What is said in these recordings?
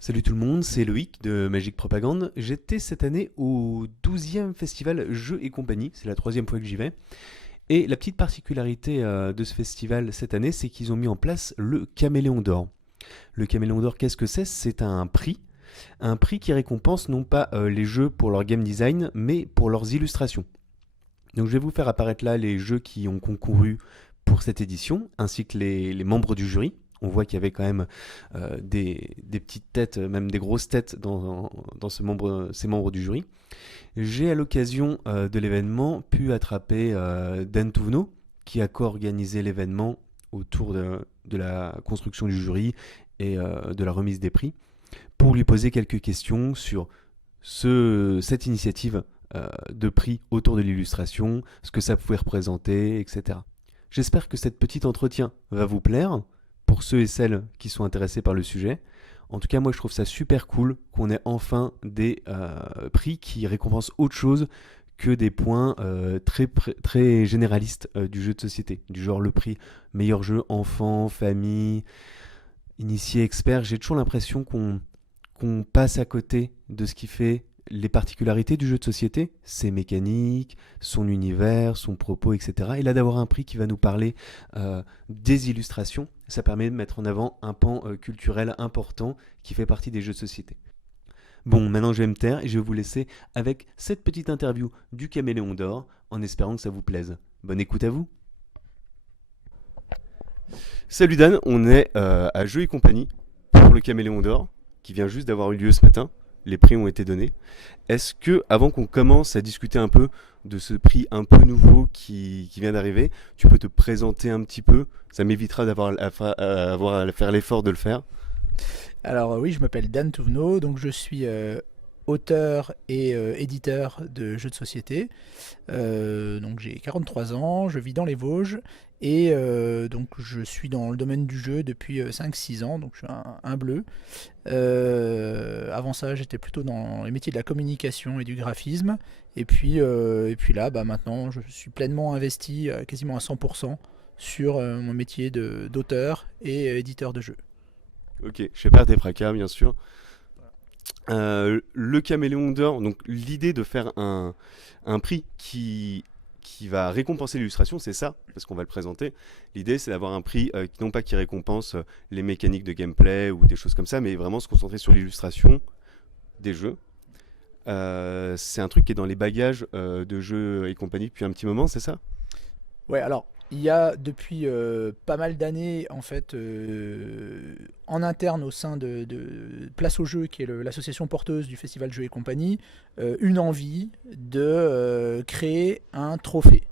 Salut tout le monde, c'est Loïc de Magic Propagande. J'étais cette année au 12e festival Jeux et compagnie, c'est la troisième fois que j'y vais. Et la petite particularité de ce festival cette année, c'est qu'ils ont mis en place le Caméléon d'Or. Le Caméléon d'Or, qu'est-ce que c'est? C'est un prix qui récompense non pas les jeux pour leur game design, mais pour leurs illustrations. Donc je vais vous faire apparaître là les jeux qui ont concouru pour cette édition, ainsi que les membres du jury. On voit qu'il y avait quand même des petites têtes, même des grosses têtes dans ces membres du jury. J'ai à l'occasion de l'événement pu attraper Dan Touvenot, qui a co-organisé l'événement autour de la construction du jury et de la remise des prix, pour lui poser quelques questions sur cette initiative de prix autour de l'illustration, ce que ça pouvait représenter, etc. J'espère que cette petite entretien va vous plaire, pour ceux et celles qui sont intéressés par le sujet. En tout cas, moi je trouve ça super cool qu'on ait enfin des prix qui récompensent autre chose que des points très généralistes du jeu de société. Du genre le prix meilleur jeu enfant, famille, initié, expert. J'ai toujours l'impression qu'on passe à côté de ce qui fait les particularités du jeu de société, ses mécaniques, son univers, son propos, etc. Et là, d'avoir un prix qui va nous parler des illustrations, ça permet de mettre en avant un pan culturel important qui fait partie des jeux de société. Bon, maintenant je vais me taire et je vais vous laisser avec cette petite interview du Caméléon d'Or, en espérant que ça vous plaise. Bonne écoute à vous. Salut Dan, on est à Jeux et compagnie pour le Caméléon d'Or, qui vient juste d'avoir eu lieu ce matin. Les prix ont été donnés. Est-ce que, avant qu'on commence à discuter un peu de ce prix un peu nouveau qui vient d'arriver, tu peux te présenter un petit peu? Ça m'évitera d'avoir à faire l'effort de le faire. Alors oui, je m'appelle Dan Touvenot, donc je suis auteur et éditeur de jeux de société. Donc j'ai 43 ans, je vis dans les Vosges et donc je suis dans le domaine du jeu depuis 5-6 ans, donc je suis un bleu. Avant ça, j'étais plutôt dans les métiers de la communication et du graphisme. Et puis là, maintenant, je suis pleinement investi, quasiment à 100%, sur mon métier d'auteur et éditeur de jeux. Ok, je fais pas des fracas, bien sûr. Le Caméléon d'Or, donc l'idée de faire un prix qui va récompenser l'illustration, c'est ça, parce qu'on va le présenter. L'idée, c'est d'avoir un prix non pas qui récompense les mécaniques de gameplay ou des choses comme ça, mais vraiment se concentrer sur l'illustration des jeux. C'est un truc qui est dans les bagages de jeux et compagnie depuis un petit moment, c'est ça? Ouais, alors il y a depuis pas mal d'années en fait en interne au sein de Place au Jeu, qui est l'association porteuse du festival Jeux et compagnie, une envie de créer un trophée.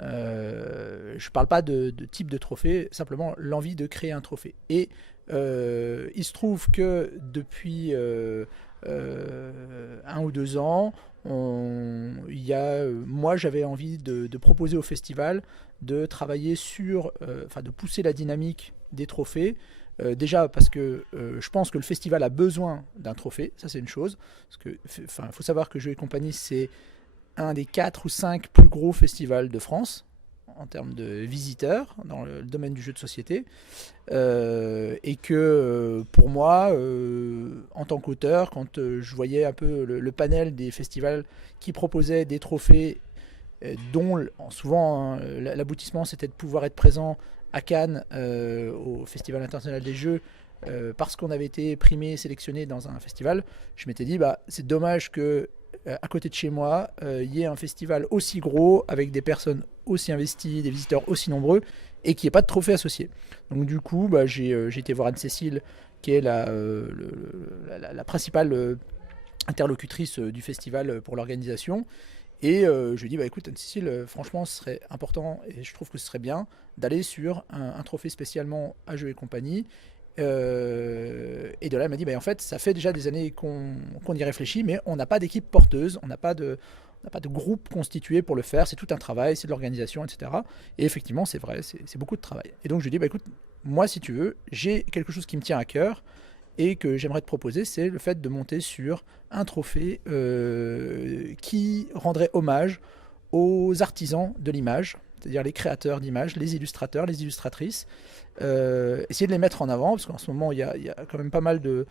Je parle pas de type de trophée, simplement l'envie de créer un trophée. Et il se trouve que depuis 1 ou 2 ans, moi j'avais envie de proposer au festival de travailler sur, de pousser la dynamique des trophées. Déjà parce que je pense que le festival a besoin d'un trophée, ça c'est une chose. Parce que, faut savoir que Jeux et compagnie, c'est un des 4 ou 5 plus gros festivals de France en termes de visiteurs dans le domaine du jeu de société. Et que pour moi, en tant qu'auteur, quand je voyais un peu le panel des festivals qui proposaient des trophées, dont souvent l'aboutissement c'était de pouvoir être présent à Cannes au Festival international des jeux, parce qu'on avait été primé, sélectionné dans un festival, je m'étais dit c'est dommage que à côté de chez moi, il y ait un festival aussi gros, avec des personnes aussi investies, des visiteurs aussi nombreux, et qu'il n'y ait pas de trophée associé. Donc du coup, j'ai été voir Anne-Cécile, qui est la principale interlocutrice du festival pour l'organisation. Et je lui ai dit, écoute Anne-Cécile, franchement ce serait important, et je trouve que ce serait bien d'aller sur un trophée spécialement à Jeux et compagnie. Et de là, elle m'a dit, en fait, ça fait déjà des années qu'on y réfléchit, mais on n'a pas d'équipe porteuse, on n'a pas de groupe constitué pour le faire, c'est tout un travail, c'est de l'organisation, etc. Et effectivement, c'est vrai, c'est beaucoup de travail. Et donc, je lui ai dit, écoute, moi, si tu veux, j'ai quelque chose qui me tient à cœur et que j'aimerais te proposer, c'est le fait de monter sur un trophée qui rendrait hommage aux artisans de l'image, c'est-à-dire les créateurs d'images, les illustrateurs, les illustratrices, essayer de les mettre en avant, parce qu'en ce moment, il y a quand même pas mal de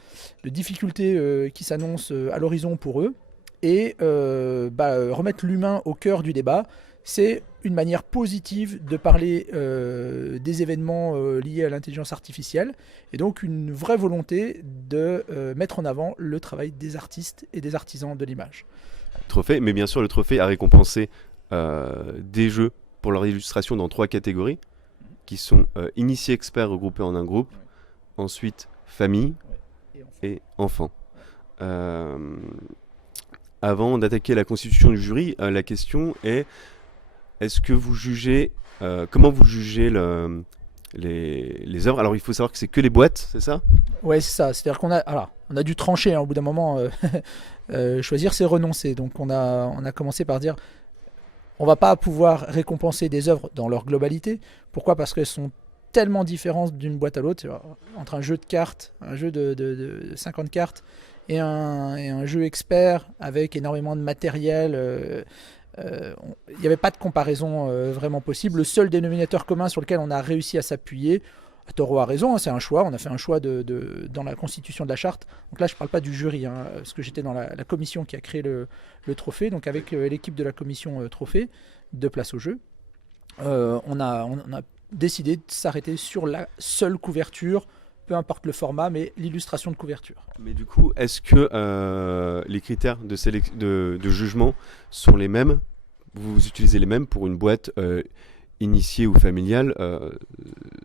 difficultés qui s'annoncent à l'horizon pour eux, et remettre l'humain au cœur du débat. C'est une manière positive de parler des événements liés à l'intelligence artificielle, et donc une vraie volonté de mettre en avant le travail des artistes et des artisans de l'image. Trophée, mais bien sûr, le trophée a récompensé des jeux pour leur illustration dans 3 catégories, qui sont initiés experts regroupés en un groupe, ensuite famille et enfants. Avant d'attaquer la constitution du jury, la question est: est-ce que vous jugez, comment vous jugez les œuvres? Alors il faut savoir que c'est que les boîtes, c'est ça? Ouais, c'est ça. C'est-à-dire qu'on a dû trancher au bout d'un moment. Choisir, c'est renoncer. Donc on a commencé par dire, on va pas pouvoir récompenser des œuvres dans leur globalité. Pourquoi? Parce qu'elles sont tellement différentes d'une boîte à l'autre. Entre un jeu de cartes, un jeu de 50 cartes, et un jeu expert avec énormément de matériel. Il n'y avait pas de comparaison vraiment possible. Le seul dénominateur commun sur lequel on a réussi à s'appuyer, Toro a raison, hein, c'est un choix. On a fait un choix dans la constitution de la charte. Donc là, je ne parle pas du jury, hein, parce que j'étais dans la commission qui a créé le trophée. Donc avec l'équipe de la commission trophée de Place au jeu, on a décidé de s'arrêter sur la seule couverture, peu importe le format, mais l'illustration de couverture. Mais du coup, est-ce que les critères de jugement sont les mêmes? Vous utilisez les mêmes pour une boîte initiée ou familiale?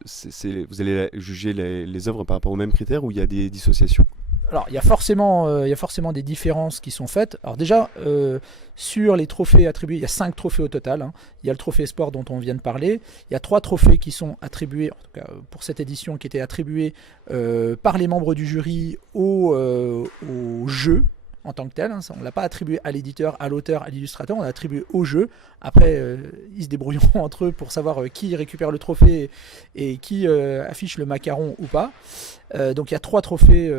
Vous allez juger les œuvres par rapport aux mêmes critères, ou il y a des dissociations? Alors, il y a forcément des différences qui sont faites. Alors déjà, sur les trophées attribués, il y a 5 trophées au total, hein. Il y a le trophée sport dont on vient de parler. Il y a 3 trophées qui sont attribués, en tout cas pour cette édition, qui étaient attribués par les membres du jury au jeu en tant que tel, hein. On ne l'a pas attribué à l'éditeur, à l'auteur, à l'illustrateur, on l'a attribué au jeu. Après, ils se débrouilleront entre eux pour savoir qui récupère le trophée et qui affiche le macaron ou pas. Donc il y a 3 trophées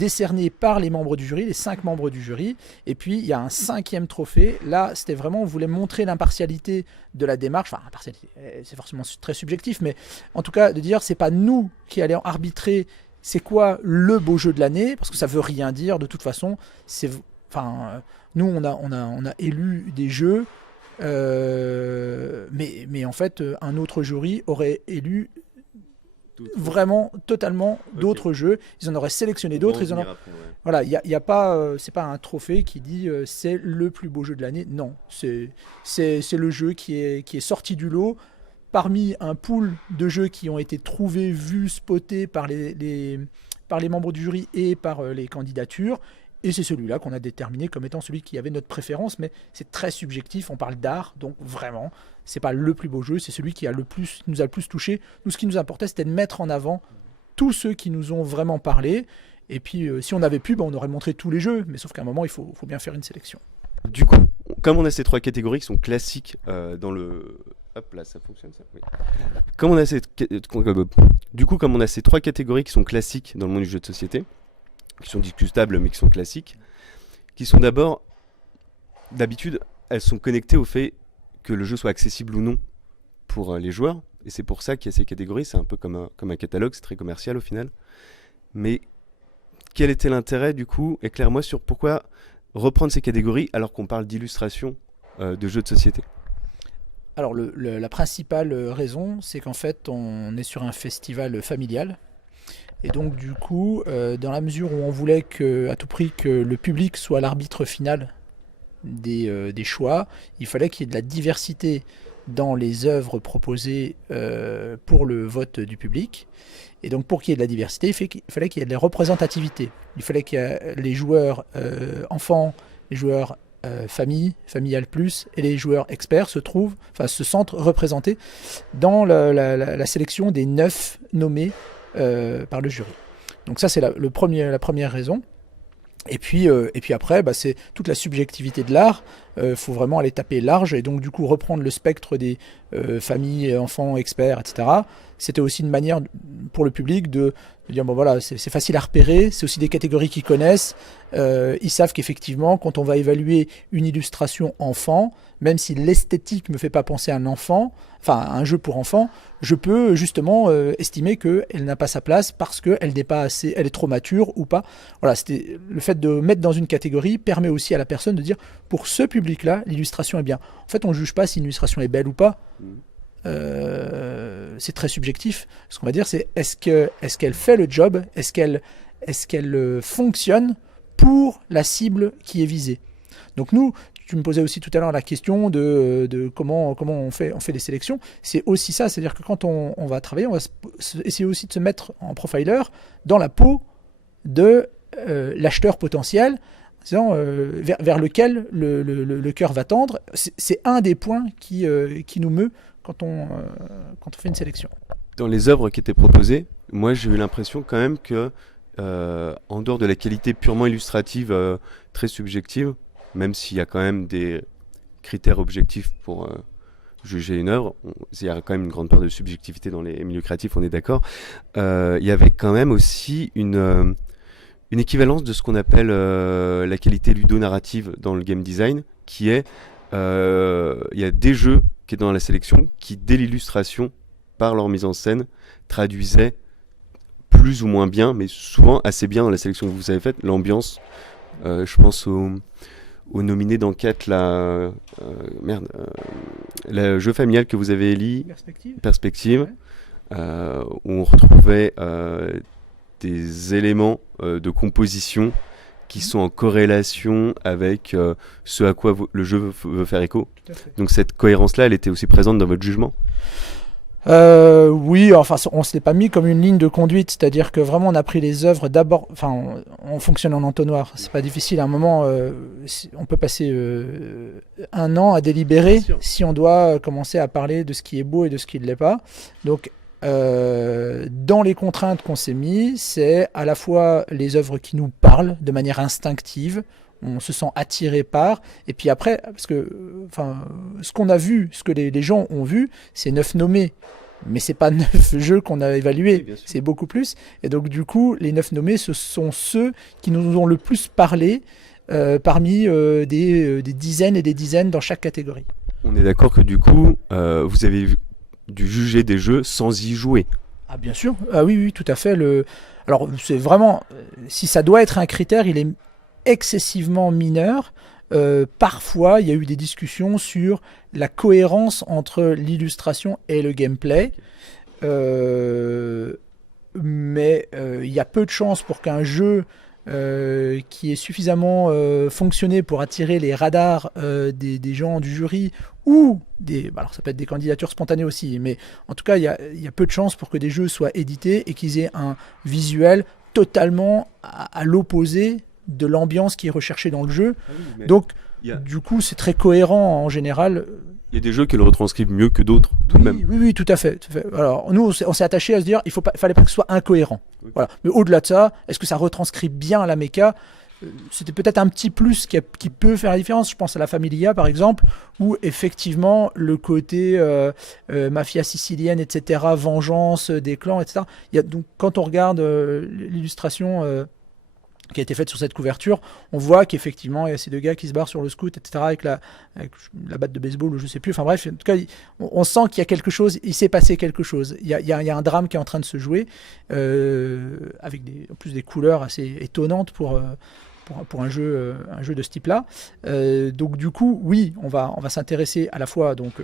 décernés par les membres du jury, les 5 membres du jury. Et puis il y a un 5e trophée. Là, c'était vraiment, on voulait montrer l'impartialité de la démarche. Enfin, l'impartialité, c'est forcément très subjectif, mais en tout cas, de dire, c'est pas nous qui allons arbitrer c'est quoi le beau jeu de l'année, parce que ça veut rien dire de toute façon. Nous, on a élu des jeux, mais en fait, un autre jury aurait élu vraiment totalement d'autres jeux. Ils en auraient sélectionné d'autres. Voilà, il y a pas, c'est pas un trophée qui dit c'est le plus beau jeu de l'année. Non, c'est le jeu qui est sorti du lot parmi un pool de jeux qui ont été trouvés, vus, spotés par les membres du jury et par les candidatures. Et c'est celui-là qu'on a déterminé comme étant celui qui avait notre préférence, mais c'est très subjectif, on parle d'art, donc vraiment, c'est pas le plus beau jeu, c'est celui qui nous a le plus touché. Nous, ce qui nous importait, c'était de mettre en avant tous ceux qui nous ont vraiment parlé, et puis si on avait pu, on aurait montré tous les jeux, mais sauf qu'à un moment, il faut bien faire une sélection. Du coup, comme on a ces 3 catégories qui sont classiques dans le... Hop là, ça fonctionne ça. Oui. Comme on a ces 3 catégories qui sont classiques dans le monde du jeu de société, qui sont discutables mais qui sont classiques, qui sont d'abord, d'habitude, elles sont connectées au fait que le jeu soit accessible ou non pour les joueurs, et c'est pour ça qu'il y a ces catégories. C'est un peu comme un catalogue, c'est très commercial au final. Mais quel était l'intérêt du coup? Éclaire-moi sur pourquoi reprendre ces catégories alors qu'on parle d'illustration de jeux de société. Alors la principale raison, c'est qu'en fait on est sur un festival familial, et donc du coup dans la mesure où on voulait à tout prix que le public soit l'arbitre final des choix, il fallait qu'il y ait de la diversité dans les œuvres proposées pour le vote du public. Et donc pour qu'il y ait de la diversité, il fallait qu'il y ait de la représentativité. Il fallait que les joueurs enfants, les joueurs familial plus et les joueurs experts se sentent représentés dans la sélection des 9 nommés par le jury. Donc ça, c'est la première raison. Et puis après, c'est toute la subjectivité de l'art. faut vraiment aller taper large et donc du coup reprendre le spectre des familles, enfants, experts, etc. C'était aussi une manière pour le public de dire bon voilà, c'est facile à repérer, c'est aussi des catégories qu'ils connaissent, ils savent qu'effectivement quand on va évaluer une illustration enfant, même si l'esthétique me fait pas penser à un enfant, enfin à un jeu pour enfants, je peux justement estimer qu'elle n'a pas sa place parce qu'elle n'est pas assez, elle est trop mature ou pas. Voilà, c'était le fait de mettre dans une catégorie permet aussi à la personne de dire pour ce public-là, l'illustration est bien. En fait, on ne juge pas si une illustration est belle ou pas. C'est très subjectif. Ce qu'on va dire, c'est est-ce qu'elle fait le job, est-ce qu'elle fonctionne pour la cible qui est visée. Donc nous, tu me posais aussi tout à l'heure la question de comment on fait des sélections. C'est aussi ça, c'est-à-dire que quand on va travailler, on va essayer aussi de se mettre en profiler dans la peau de l'acheteur potentiel, vers lequel le cœur va tendre. C'est un des points qui nous meut quand on fait une sélection. Dans les œuvres qui étaient proposées, moi j'ai eu l'impression quand même que, en dehors de la qualité purement illustrative, très subjective, même s'il y a quand même des critères objectifs pour juger une œuvre, il y a quand même une grande part de subjectivité dans les milieux créatifs, on est d'accord, il y avait quand même aussi une équivalence de ce qu'on appelle la qualité ludonarrative dans le game design, qui est, il y a des jeux qui est dans la sélection, qui dès l'illustration, par leur mise en scène, traduisaient plus ou moins bien, mais souvent assez bien dans la sélection que vous avez faite, l'ambiance. Je pense au nominé d'enquête, le jeu familial que vous avez élu, Perspective, Ouais. où on retrouvait des éléments de composition qui sont en corrélation avec ce à quoi le jeu veut faire écho. Donc cette cohérence-là, elle était aussi présente dans votre jugement ? Oui, enfin, on ne se l'est pas mis comme une ligne de conduite, c'est-à-dire que vraiment on a pris les œuvres d'abord, enfin, on fonctionne en entonnoir, c'est pas difficile. À un moment, on peut passer un an à délibérer si on doit commencer à parler de ce qui est beau et de ce qui ne l'est pas. Donc, dans les contraintes qu'on s'est mis, c'est à la fois les œuvres qui nous parlent de manière instinctive, on se sent attiré par, et puis après, parce que ce qu'on a vu, ce que les gens ont vu, c'est 9 nommés, mais c'est pas 9 jeux qu'on a évalués, Oui, c'est beaucoup plus, et donc du coup, les 9 nommés, ce sont ceux qui nous ont le plus parlé parmi des dizaines et des dizaines dans chaque catégorie. On est d'accord que du coup, vous avez dû juger des jeux sans y jouer. Ah bien sûr, ah oui, tout à fait. Alors c'est vraiment, si ça doit être un critère, il est excessivement mineur. Parfois, il y a eu des discussions sur la cohérence entre l'illustration et le gameplay. Mais il y a peu de chances pour qu'un jeu qui est suffisamment fonctionné pour attirer les radars des gens du jury ou alors ça peut être des candidatures spontanées aussi, mais en tout cas il y a peu de chances pour que des jeux soient édités et qu'ils aient un visuel totalement à l'opposé de l'ambiance qui est recherchée dans le jeu. Donc du coup c'est très cohérent en général. Il y a des jeux qui le retranscrivent mieux que d'autres, tout de même. Oui, tout à fait. Alors, nous, on s'est attaché à se dire, fallait pas que ce soit incohérent. Okay. Voilà. Mais au-delà de ça, est-ce que ça retranscrit bien la méca ? C'était peut-être un petit plus qui peut faire la différence. Je pense à la Familia, par exemple, où effectivement, le côté mafia sicilienne, etc., vengeance des clans, etc. Donc, quand on regarde l'illustration qui a été faite sur cette couverture, on voit qu'effectivement il y a ces deux gars qui se barrent sur le scout, etc., avec la batte de baseball ou je sais plus, enfin bref, en tout cas on sent qu'il y a quelque chose, il s'est passé quelque chose, il y a un drame qui est en train de se jouer, avec en plus des couleurs assez étonnantes pour un jeu de ce type-là. Donc du coup, oui, on va s'intéresser à la fois donc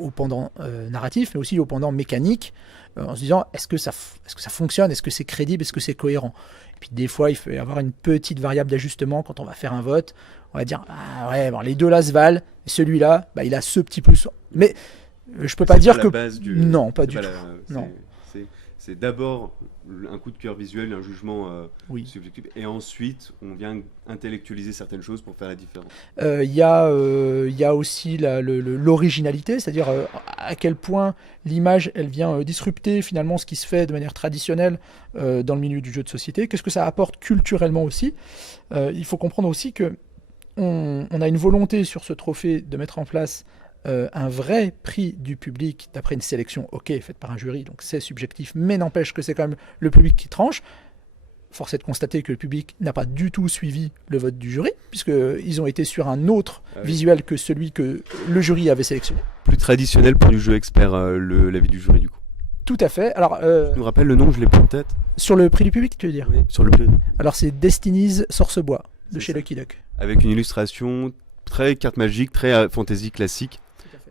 au pendant narratif, mais aussi au pendant mécanique, en se disant est-ce que ça fonctionne, est-ce que c'est crédible, est-ce que c'est cohérent. Et puis des fois, il faut y avoir une petite variable d'ajustement quand on va faire un vote. On va dire ah ouais, bon, les deux là se valent, celui-là, il a ce petit plus. Mais je peux pas dire que non, pas du tout. Non. C'est d'abord un coup de cœur visuel, un jugement subjectif, et ensuite on vient intellectualiser certaines choses pour faire la différence. Il y a aussi l'originalité, c'est-à-dire à quel point l'image elle vient disrupter finalement ce qui se fait de manière traditionnelle dans le milieu du jeu de société. Qu'est-ce que ça apporte culturellement aussi. Il faut comprendre aussi que on a une volonté sur ce trophée de mettre en place un vrai prix du public d'après une sélection, faite par un jury, donc c'est subjectif, mais n'empêche que c'est quand même le public qui tranche. Force est de constater que le public n'a pas du tout suivi le vote du jury, puisqu'ils ont été sur un autre visuel que celui que le jury avait sélectionné. Plus traditionnel pour du jeu expert, l'avis du jury du coup. Tout à fait. Alors, tu nous rappelles le nom, je l'ai pas en tête. Sur le prix du public, tu veux dire? Oui, sur le prix. Alors c'est Destiny's Sourcebois, de chez Lucky Duck. Avec une illustration très carte magique, très fantasy classique.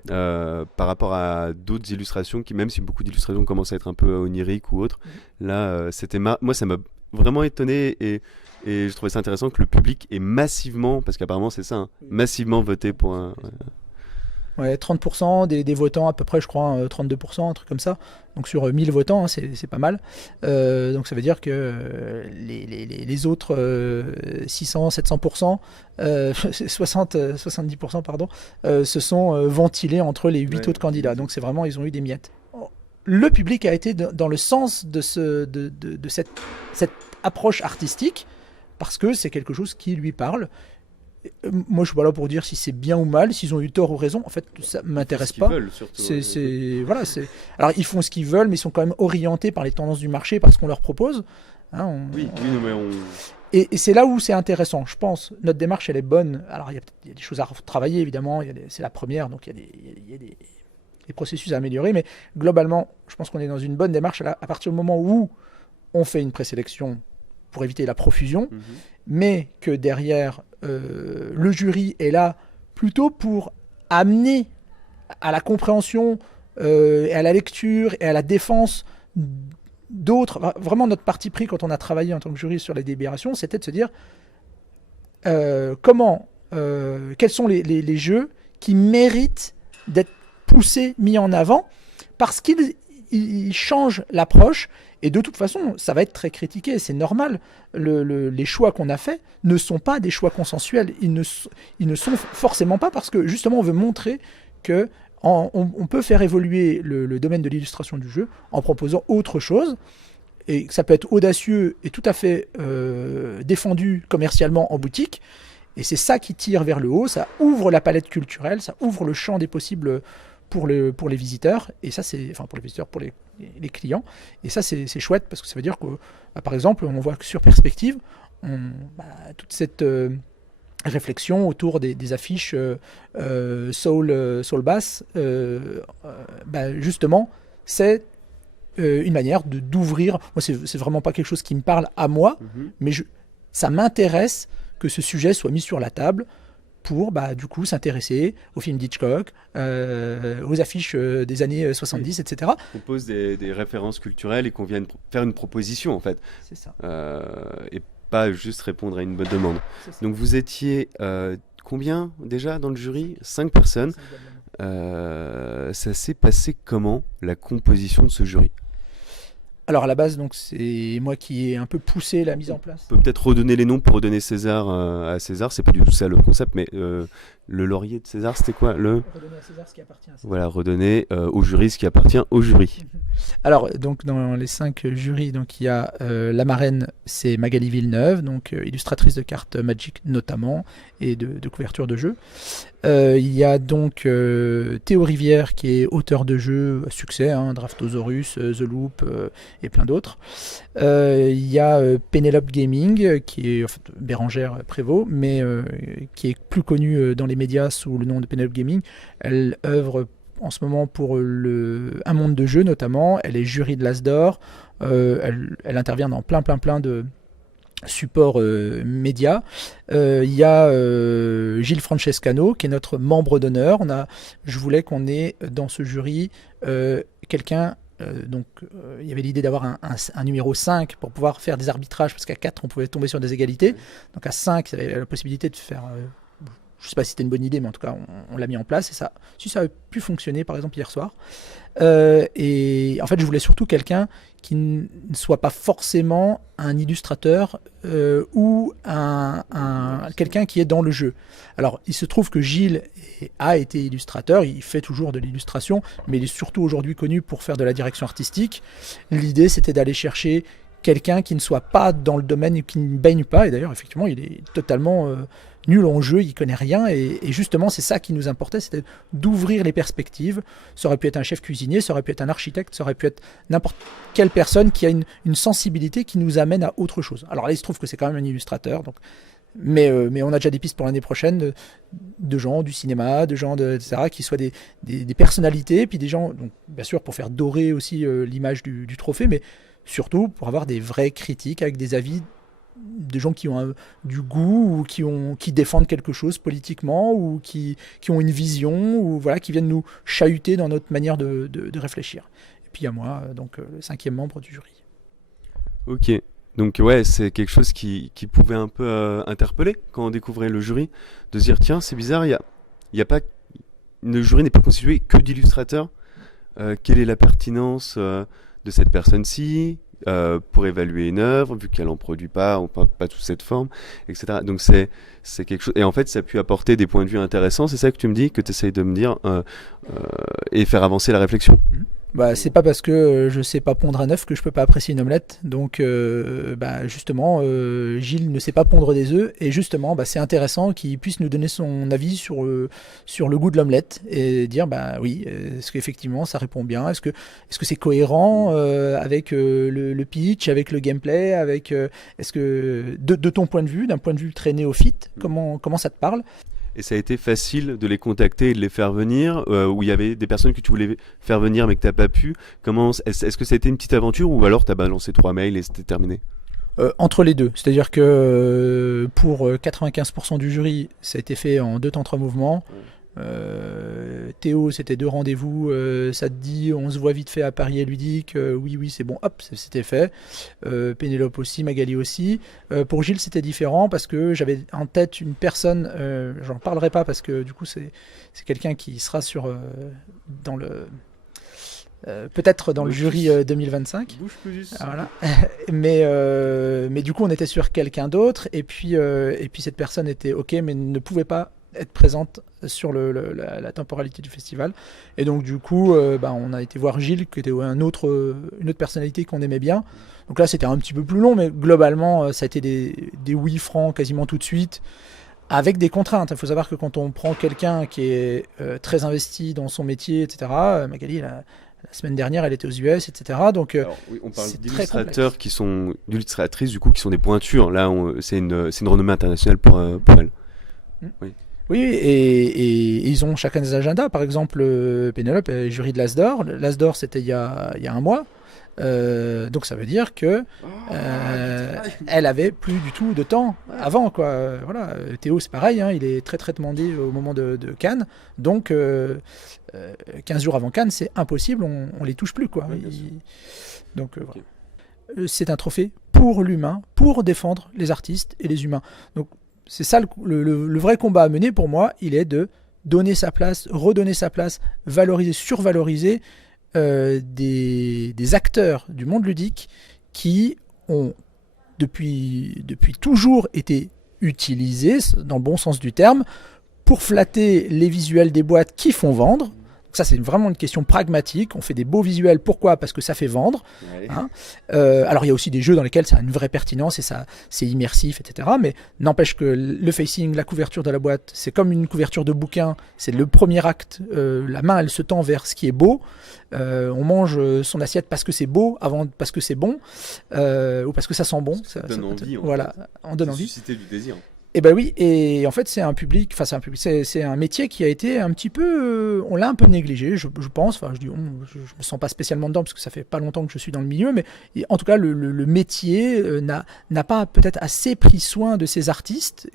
Par rapport à d'autres illustrations qui, même si beaucoup d'illustrations commencent à être un peu oniriques ou autres, là moi ça m'a vraiment étonné et je trouvais ça intéressant que le public ait massivement, parce qu'apparemment c'est ça, massivement voté pour un... Ouais, 30% des votants, à peu près, je crois, 32%, un truc comme ça. Donc sur 1000 votants, hein, c'est pas mal. Donc ça veut dire que les autres 600, 700%, 70%, pardon, se sont ventilés entre les 8 autres candidats. Donc c'est vraiment, ils ont eu des miettes. Le public a été dans le sens de cette approche artistique, parce que c'est quelque chose qui lui parle. Moi, je suis pas là pour dire si c'est bien ou mal, s'ils ont eu tort ou raison. En fait, ça m'intéresse pas. Veulent, surtout, Alors, ils font ce qu'ils veulent, mais ils sont quand même orientés par les tendances du marché, par ce qu'on leur propose. Hein, Et c'est là où c'est intéressant. Je pense, notre démarche, elle est bonne. Alors, il y a des choses à travailler, évidemment. C'est la première, donc il y a des processus à améliorer. Mais globalement, je pense qu'on est dans une bonne démarche à partir du moment où on fait une présélection pour éviter la profusion, mais que derrière, le jury est là plutôt pour amener à la compréhension et à la lecture et à la défense d'autres. Vraiment, notre parti pris quand on a travaillé en tant que jury sur les délibérations, c'était de se dire quels sont les jeux qui méritent d'être poussés, mis en avant, parce qu'ils changent l'approche. Et de toute façon, ça va être très critiqué, c'est normal. Les choix qu'on a faits ne sont pas des choix consensuels. Ils ne sont forcément pas, parce que justement, on veut montrer que on peut faire évoluer le domaine de l'illustration du jeu en proposant autre chose. Et ça peut être audacieux et tout à fait défendu commercialement en boutique. Et c'est ça qui tire vers le haut, ça ouvre la palette culturelle, ça ouvre le champ des possibles pour les visiteurs, et ça c'est, enfin pour les visiteurs, pour les clients, et ça c'est chouette, parce que ça veut dire que, par exemple, on voit que sur Perspective, toute cette réflexion autour des affiches Soul Bass, justement, c'est une manière d'ouvrir. Moi, c'est vraiment pas quelque chose qui me parle à moi, mais ça m'intéresse que ce sujet soit mis sur la table pour du coup s'intéresser aux films d'Hitchcock, aux affiches des années 70, etc. On pose des références culturelles et qu'on vienne faire une proposition en fait. C'est ça. Et pas juste répondre à une bonne demande. Donc vous étiez combien déjà dans le jury? 5 personnes. Ça s'est passé comment, la composition de ce jury? Alors à la base, donc c'est moi qui ai un peu poussé la mise en place. On peut peut-être redonner les noms pour redonner César à César. C'est pas du tout ça le concept, mais le laurier de César, c'était quoi? Redonner à César ce qui appartient à César. Voilà, redonner au jury ce qui appartient au jury. Alors donc dans les 5 jurys, donc il y a la marraine, c'est Magali Villeneuve, donc illustratrice de cartes Magic notamment et de couverture de jeux. Il y a donc Théo Rivière qui est auteur de jeux à succès, Draftosaurus, The Loop et plein d'autres. Il y a Penelope Gaming qui est Bérangère Prévost, mais qui est plus connue dans les médias sous le nom de Penelope Gaming. Elle œuvre en ce moment pour un monde de jeux notamment. Elle est jury de l'As d'Or. Elle intervient dans plein de supports médias. Il y a Gilles Francescano qui est notre membre d'honneur. Je voulais qu'on ait dans ce jury quelqu'un. Il y avait l'idée d'avoir un numéro 5 pour pouvoir faire des arbitrages, parce qu'à 4 on pouvait tomber sur des égalités. Donc à 5 il y avait la possibilité de faire je ne sais pas si c'était une bonne idée, mais en tout cas on l'a mis en place, et ça a pu fonctionner par exemple hier soir. Et en fait je voulais surtout quelqu'un qui ne soit pas forcément un illustrateur ou quelqu'un qui est dans le jeu. Alors il se trouve que Gilles a été illustrateur, il fait toujours de l'illustration, mais il est surtout aujourd'hui connu pour faire de la direction artistique. L'idée c'était d'aller chercher quelqu'un qui ne soit pas dans le domaine, qui ne baigne pas. Et d'ailleurs, effectivement, il est totalement nul en jeu, il connaît rien. Et justement, c'est ça qui nous importait, c'était d'ouvrir les perspectives. Ça aurait pu être un chef cuisinier, ça aurait pu être un architecte, ça aurait pu être n'importe quelle personne qui a une sensibilité qui nous amène à autre chose. Alors là, il se trouve que c'est quand même un illustrateur, donc. Mais on a déjà des pistes pour l'année prochaine de gens du cinéma, de gens etc., qui soient des personnalités, puis des gens, donc, bien sûr, pour faire dorer aussi l'image du trophée, mais surtout pour avoir des vraies critiques avec des avis de gens qui ont du goût ou qui défendent quelque chose politiquement ou qui ont une vision ou voilà, qui viennent nous chahuter dans notre manière de réfléchir. Et puis il y a moi, donc le 5e membre du jury. Ok. Donc ouais, c'est quelque chose qui pouvait un peu interpeller quand on découvrait le jury, de se dire tiens, c'est bizarre, il y a pas, le jury n'est pas constitué que d'illustrateurs. Quelle est la pertinence de cette personne-ci pour évaluer une œuvre, vu qu'elle en produit pas, ou pas sous cette forme, etc. Donc c'est quelque chose, et en fait ça a pu apporter des points de vue intéressants. C'est ça que tu me dis, que tu essayes de me dire, et faire avancer la réflexion. Bah, c'est pas parce que je sais pas pondre un œuf que je peux pas apprécier une omelette. Donc, justement, Gilles ne sait pas pondre des œufs. Et justement, c'est intéressant qu'il puisse nous donner son avis sur le goût de l'omelette et dire, oui, est-ce qu'effectivement ça répond bien? Est-ce que c'est cohérent avec le pitch, avec le gameplay, avec est-ce que de ton point de vue, d'un point de vue très néophyte, comment ça te parle? Et ça a été facile de les contacter et de les faire venir, où il y avait des personnes que tu voulais faire venir mais que tu n'as pas pu. Est-ce que ça a été une petite aventure ou alors tu as balancé 3 mails et c'était terminé? Entre les deux. C'est-à-dire que pour 95% du jury, ça a été fait en 2 temps 3 mouvements. Théo, c'était 2 rendez-vous, ça te dit on se voit vite fait à Paris et Ludique, oui c'est bon, hop, c'était fait. Pénélope aussi, Magali aussi. Pour Gilles c'était différent parce que j'avais en tête une personne, j'en parlerai pas parce que du coup c'est quelqu'un qui sera dans le peut-être dans le jury 2025. Bouge plus. Voilà. mais du coup on était sur quelqu'un d'autre et puis cette personne était ok mais ne pouvait pas être présente sur la temporalité du festival. Et donc du coup, on a été voir Gilles, qui était une autre personnalité qu'on aimait bien. Donc là, c'était un petit peu plus long, mais globalement, ça a été des oui francs quasiment tout de suite, avec des contraintes. Il faut savoir que quand on prend quelqu'un qui est très investi dans son métier, etc., Magali, la semaine dernière, elle était aux US, etc. Donc, alors, oui, on parle d'illustrateurs d'illustratrices, du coup, qui sont des pointures. Là, c'est une renommée internationale pour elle. Oui. Oui, et ils ont chacun des agendas. Par exemple, Pénélope est jury de l'Asdor. L'Asdor, c'était il y a 1 mois. Donc ça veut dire que elle avait plus du tout de temps avant, quoi. Voilà. Théo, c'est pareil, hein, il est très très demandé au moment de Cannes. Donc 15 jours avant Cannes, c'est impossible, on les touche plus, quoi. Donc okay. Voilà. C'est un trophée pour l'humain, pour défendre les artistes et les humains. Donc c'est ça le vrai combat à mener pour moi, il est de donner sa place, redonner sa place, valoriser, survaloriser des acteurs du monde ludique qui ont depuis toujours été utilisés, dans le bon sens du terme, pour flatter les visuels des boîtes qui font vendre. Ça, c'est vraiment une question pragmatique. On fait des beaux visuels. Pourquoi? Parce que ça fait vendre. Ouais. Hein, alors, il y a aussi des jeux dans lesquels ça a une vraie pertinence et ça, c'est immersif, etc. Mais n'empêche que le facing, la couverture de la boîte, c'est comme une couverture de bouquin. C'est le premier acte. La main, elle se tend vers ce qui est beau. On mange son assiette parce que c'est beau, avant parce que c'est bon, ou parce que ça sent bon. Ça donne envie. Voilà, on donne envie. Susciter du désir. Et ben oui, et en fait c'est un métier qui a été un petit peu, on l'a un peu négligé, je pense. Enfin, je me sens pas spécialement dedans parce que ça fait pas longtemps que je suis dans le milieu, mais en tout cas le métier n'a pas peut-être assez pris soin de ces artistes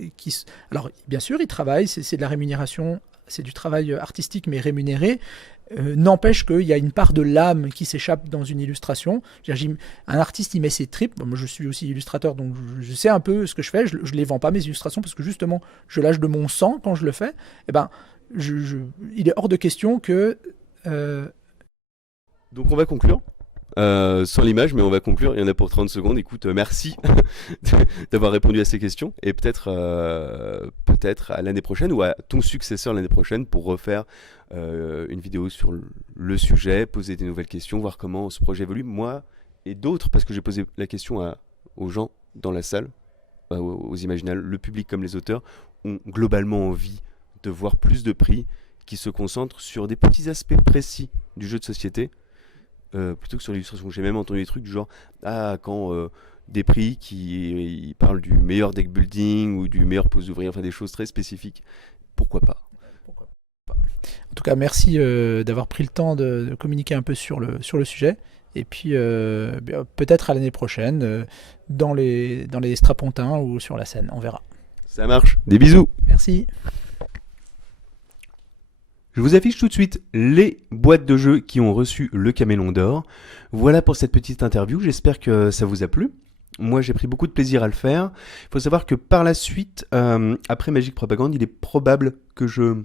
alors bien sûr ils travaillent, c'est de la rémunération, c'est du travail artistique mais rémunéré. N'empêche qu'il y a une part de l'âme qui s'échappe dans une illustration. Un artiste, il met ses tripes. Moi, je suis aussi illustrateur, donc je sais un peu ce que je fais. Je ne les vends pas, mes illustrations, parce que justement, je lâche de mon sang quand je le fais. Eh ben, il est hors de question que... Donc on va conclure. Sans l'image, mais on va conclure. Il y en a pour 30 secondes. Écoute, merci d'avoir répondu à ces questions. Et peut-être à l'année prochaine ou à ton successeur l'année prochaine pour refaire une vidéo sur le sujet, poser des nouvelles questions, voir comment ce projet évolue. Moi, et d'autres, parce que j'ai posé la question aux gens dans la salle, aux Imaginales, le public comme les auteurs, ont globalement envie de voir plus de prix qui se concentrent sur des petits aspects précis du jeu de société, plutôt que sur l'illustration. J'ai même entendu des trucs du genre, quand des prix qui parlent du meilleur deck building ou du meilleur pose ouvrier, enfin des choses très spécifiques, pourquoi pas. En tout cas, merci d'avoir pris le temps de communiquer un peu sur le sujet. Et puis, peut-être à l'année prochaine, dans les strapontins ou sur la scène, on verra. Ça marche, des bisous. Merci. Je vous affiche tout de suite les boîtes de jeux qui ont reçu le Camélon d'Or. Voilà pour cette petite interview, j'espère que ça vous a plu. Moi, j'ai pris beaucoup de plaisir à le faire. Il faut savoir que par la suite, après Magic Propagande, il est probable que je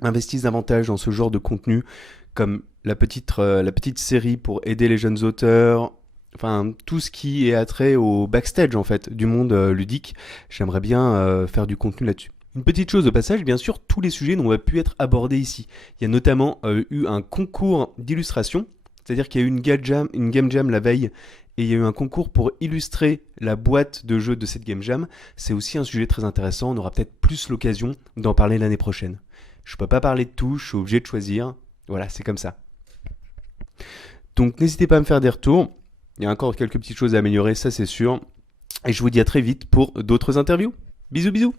investisse davantage dans ce genre de contenu, comme la petite série pour aider les jeunes auteurs, enfin tout ce qui est attrait au backstage en fait du monde ludique. J'aimerais bien faire du contenu là-dessus. Une petite chose au passage, bien sûr, tous les sujets n'ont pas pu être abordés ici. Il y a notamment eu un concours d'illustration, c'est-à-dire qu'il y a eu une game jam la veille, et il y a eu un concours pour illustrer la boîte de jeu de cette game jam. C'est aussi un sujet très intéressant, on aura peut-être plus l'occasion d'en parler l'année prochaine. Je peux pas parler de tout, je suis obligé de choisir. Voilà, c'est comme ça. Donc n'hésitez pas à me faire des retours. Il y a encore quelques petites choses à améliorer, ça c'est sûr. Et je vous dis à très vite pour d'autres interviews. Bisous bisous.